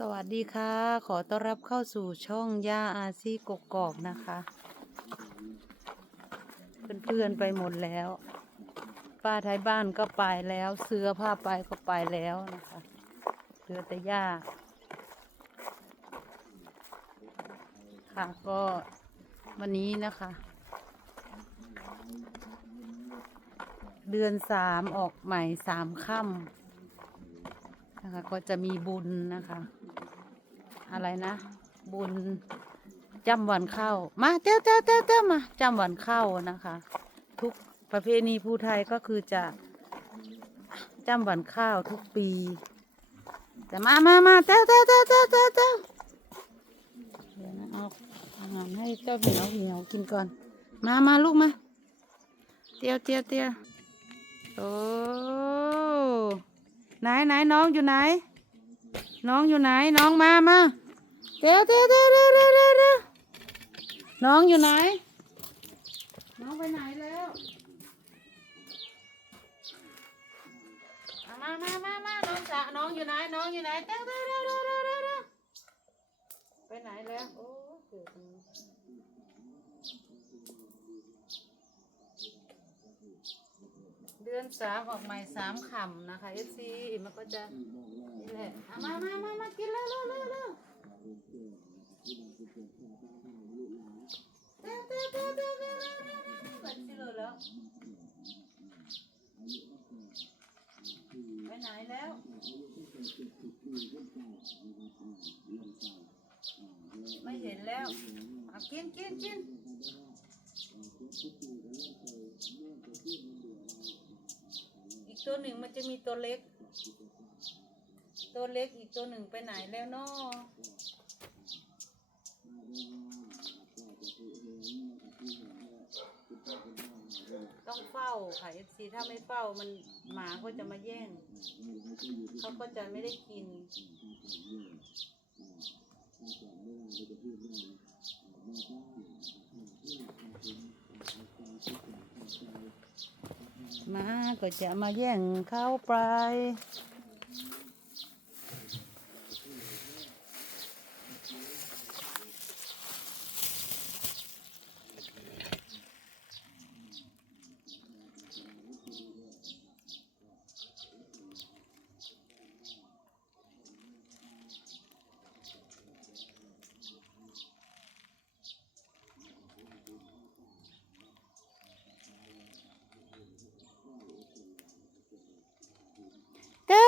สวัสดีค่ะ ขอต้อนรับเข้าสู่ช่องย่าอาซีกกอกนะคะ เพื่อนๆไปหมดแล้ว ป้าท้ายบ้านก็ไปแล้ว เสื้อผ้าไปก็ไปแล้วนะคะเหลือแต่ย่า ค่ะก็วันนี้นะคะ เดือนสามออกใหม่สามค่ำนะคะก็จะมีบุญนะคะ อะไรนะ บุญจำวันเข้า มาเต้าเต้าเต้าเต้ามาจำวันเข้านะคะ ทุกประเพณีภูไทยก็คือจะจำวันข้าวทุกปี แต่มามามาเต้าเต้าเต้าเต้าเต้าเต้าเดี๋ยวนะเอาอาหารให้เจ้าเหมียวเหมียวกินก่อน มามาลูกมาเตียวเตียวเตียวโอ้ไหนไหนน้องอยู่ไหน น้องอยู่ไหน น้องมามาเตียวเตียวเตียวเตียวเตียวเตียวน้องอยู่ไหน น้องไปไหนแล้วมามามามาน้องจ๋าน้องอยู่ไหน น้องอยู่ไหนเตียวเตียวเตียวเตียวเตียวเตียวไปไหนแล้ว โอ้เกิดเดือนสามออกใหม่สามขำนะคะเอฟซีมันก็จะ นี่แหละอะมามามามากินแล้วเร็วเร็วเร็วเร็วเร็วเร็วเร็วเร็วเร็วเร็วเร็วเปิดสิเลยแล้วไปไหนแล้วไม่เห็นแล้วอะกินกินกินอีกตัวหนึ่งมันจะมีตัวเล็ก ตัวเล็กอีกตัวหนึ่งไปไหนแล้วเนาะต้องเฝ้าค่ะเอฟซีถ้าไม่เฝ้ามันหมาก็จะมาแย่งเขาก็จะไม่ได้กินมาก็จะมาแย่งเข้าไป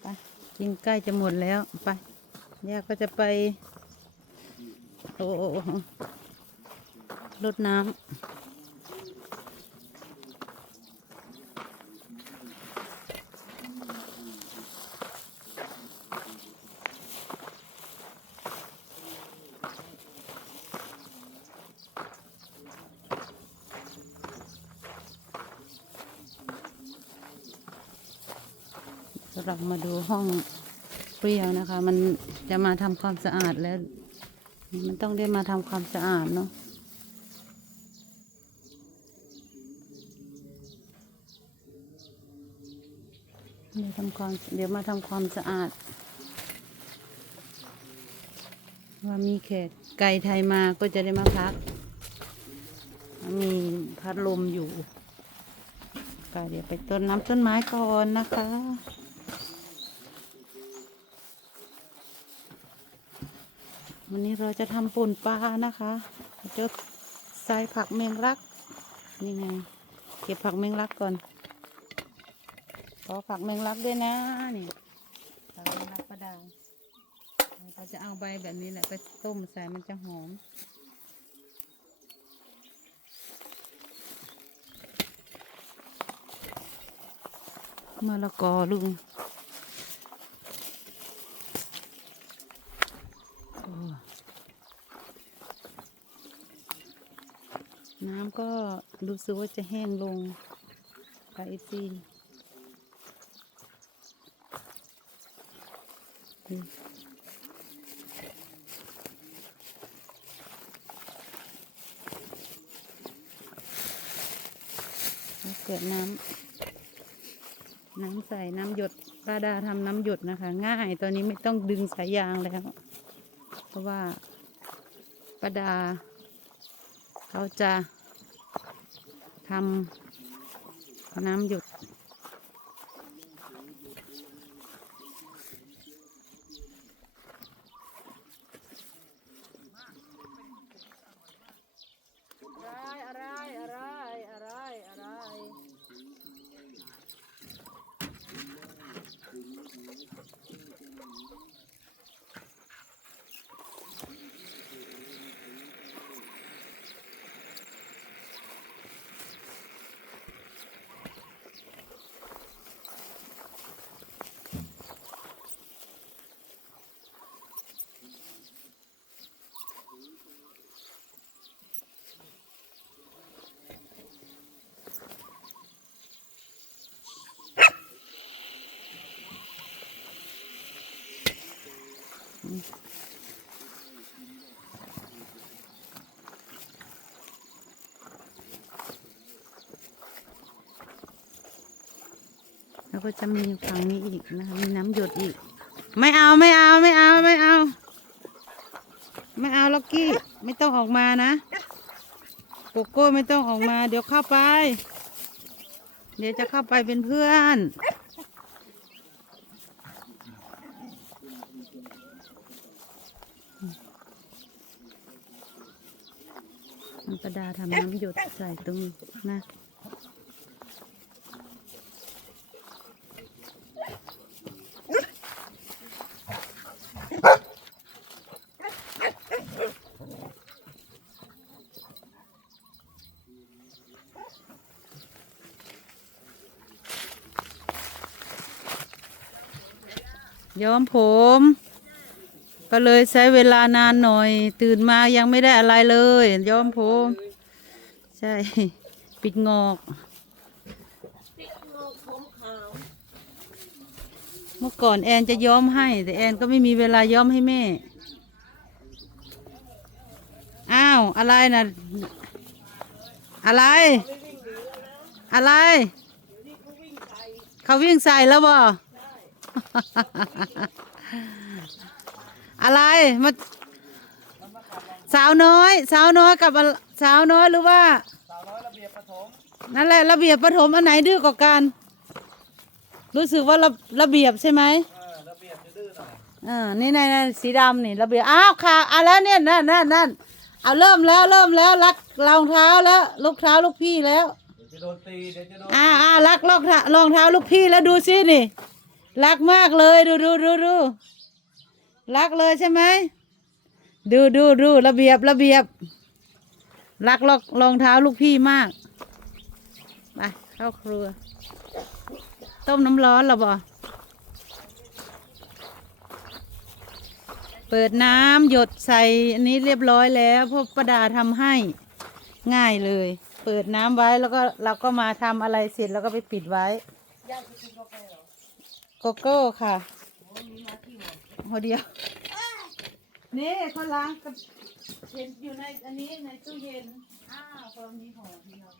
ไปกินใกล้จะหมดแล้ว ไปย่าก็จะไป โอ้โอ้โอ้ รดน้ำเรามาดูห้องเปรี้ยวนะคะ มันจะมาทำความสะอาดแล้ว มันต้องได้มาทำความสะอาดเนาะ เดี๋ยวทำความเดี๋ยวมาทำความสะอาด ว่ามีแขกไก่ไทยมาก็จะได้มาพัก มีพัดลมอยู่ก็เดี๋ยวไปต้นน้ำต้นไม้ก่อนนะคะวันนี้เราจะทำป่นปลานะคะจะใส่ผักเมงลัก นี่ไง เก็บผักเมงลักก่อน อผักเมงลักด้วยนะนี่ผักเมงลักประดาวเราจะเอาใบแบบนี้แหละไปต้มใส่มันจะหอมมะละกอลุงน้ำก็รู้สึกว่าจะแห้งลงไปซีแล้ว เกิดน้ำน้ำใส่น้ำหยดป้าดาทำน้ำหยดนะคะ ง่ายตอนนี้ไม่ต้องดึงสายยางแล้ว เพราะว่าป้าดา เขาจะทำน้ำหยด แล้วก็จะมีฝั่งนี้อีกนะคะ มีน้ำหยดอีก ไม่เอาไม่เอาไม่เอาไม่เอา ไม่เอาล็อกกี้ ไม่ต้องออกมานะ โกโก้ไม่ต้องออกมา เดี๋ยวเข้าไป เดี๋ยวจะเข้าไปเป็นเพื่อนมัประดาทำน้ำหยดใส่ตรงนี้นะ ย้อมผม ก็เลยใช้เวลานานหน่อย ตื่นมายังไม่ได้อะไรเลย ย้อมผม ใช่ ปิดงอกเมื่อก่อนแอนจะย้อมให้ แต่แอนก็ไม่มีเวลาย้อมให้แม่ อ้าว อะไรนะอะไร อะไร เขาวิ่งใส่แล้วบ่ อะไรมาสาวน้อย สาวน้อยกับอะสาวน้อยหรือว่า สาวน้อยระเบียบประถมนั่นแหละระเบียบประถมอันไหนดื้อกว่ากัน รู้สึกว่าระระเบียบใช่ไหมเออระเบียบจะดื้อหน่อยอ่านี่ในในสีดำนี่ระเบียบอ้าวค่ะอะแล้วเนี่ยนั่นนั่นนั่นเอาเริ่มแล้วเริ่มแล้วรักรองเท้าแล้วลูกเท้าลูกพี่แล้วเดี๋ยวจะโดนตีเดี๋ยวจะโดนอ่าอ่ารักรองเท้ารองเท้าลูกพี่แล้วดูสินี่ รักมากเลยดูดูดูดูรักเลยใช่ไหมดูดูดูระเบียบระเบียบ รักรองรองเท้าลูกพี่มากไปเข้าครัว ต้มน้ำร้อนเหรอบ่เปิดน้ำหยดใส่อันนี้เรียบร้อยแล้วพราะประดาทำให้ง่ายเลย เปิดน้ำไว้แล้วก็เราก็มาทำอะไรเสร็จแล้วก็ไปปิดไว้ โกโก้ค่ะหัวเดียว นี่เขาล้างกับเห็นอยู่ในอันนี้ในตู้เย็น อ้าวตอนนี้ห่อเดียว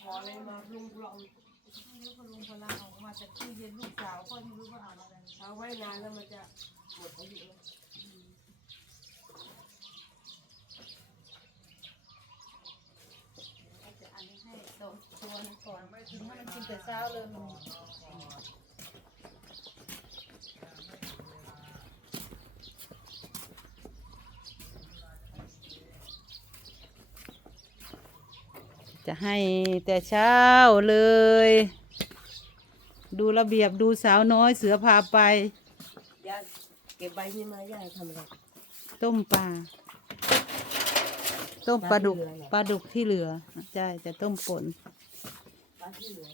พอเลยมาลุงลองไม่รู้คุณลุงเขาล้างออกมาจากตู้เย็นลูกสาวก็ไม่รู้ว่าเอาอะไรเอาไว้นานแล้วมันจะหมดอายุแล้วกกินให้มันกินแต่เช้าเลยมัน จะให้แต่เช้าเลย ดูระเบียบดูสาวน้อยเสือพาไป ย่าเก็บใบนี้มาย่าทำอะไร ต้มปลา ต้มปลาดุก ปลาที่เหลือเหรอ ปลาดุกที่เหลือใช่จะต้มป่นปลาที่เหลือ